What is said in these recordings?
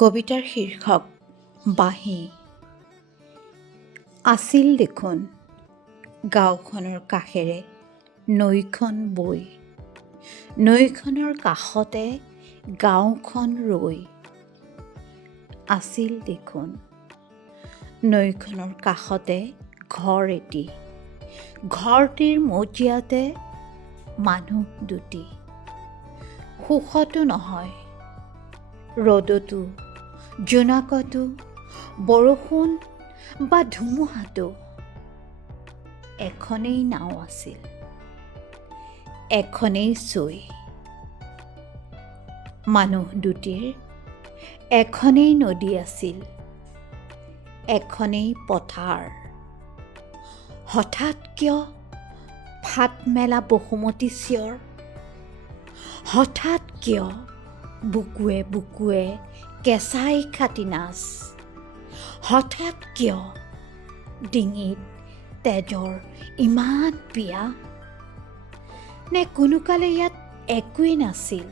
কবিতাৰ শীৰ্ষক বাঁহী। আছিল দেখোন গাঁওখনৰ কাষেৰে নৈখন বৈ, নৈখনৰ কাষতে গাঁওখন ৰৈ। আছিল দেখোন নৈখনৰ কাষতে ঘৰ এটি, ঘৰটিৰ মজিয়াতে মানুহ দুটি। সুখতো নহয় ৰ'দতো, জোনাকতো, বৰষুণ বা ধুমুহাতো এখনেই নাও আছিল, এখনেই চৈ। মানুহ দুটিৰ এখনেই নদী আছিল, এখনেই পথাৰ। হঠাৎ কিয় ফাট মেলা বসুমতী চিঞৰ? হঠাৎ কিয় বুকুৱে বুকুৱে কেঁচাই খাটি নাচ? হঠাৎ কিয় ডিঙিত তেজৰ ইমান পিয়া? নে কোনোকালে ইয়াত একোৱেই নাছিল?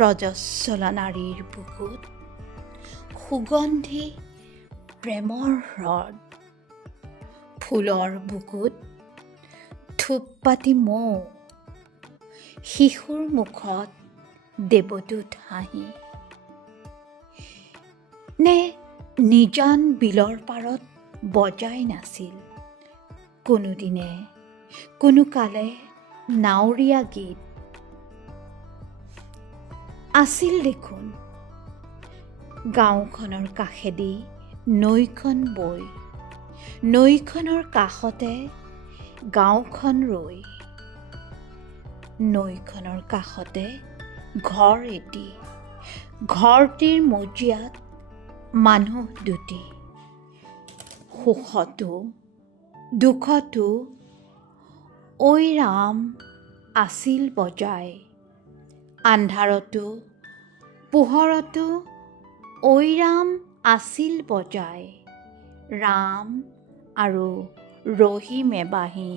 ৰজস্বলা নাৰীৰ বুকুত সুগন্ধি প্ৰেমৰ হ্ৰদ, ফুলৰ বুকুত থোপ পাতি মৌ, শিশুৰ মুখত দেৱদূত হাঁহি। নে নিজান বিলৰ পাৰত বজাই নাছিল কোনোদিনে কোনোকালে নাৱৰীয়া গীত? আছিল দেখোন গাঁওখনৰ কাষেদি নৈখন বৈ, নৈখনৰ কাষতে গাঁওখন ৰৈ। নৈখনৰ কাষতে ঘৰ এটি, ঘৰটিৰ মজিয়াত মানুহ দুটি। সুখতো দুখতো ঐ ৰাম আছিল বজাই, আন্ধাৰতো পোহৰতো ঐ ৰাম আছিল বজাই। ৰাম আৰু ৰহিম এবাহী।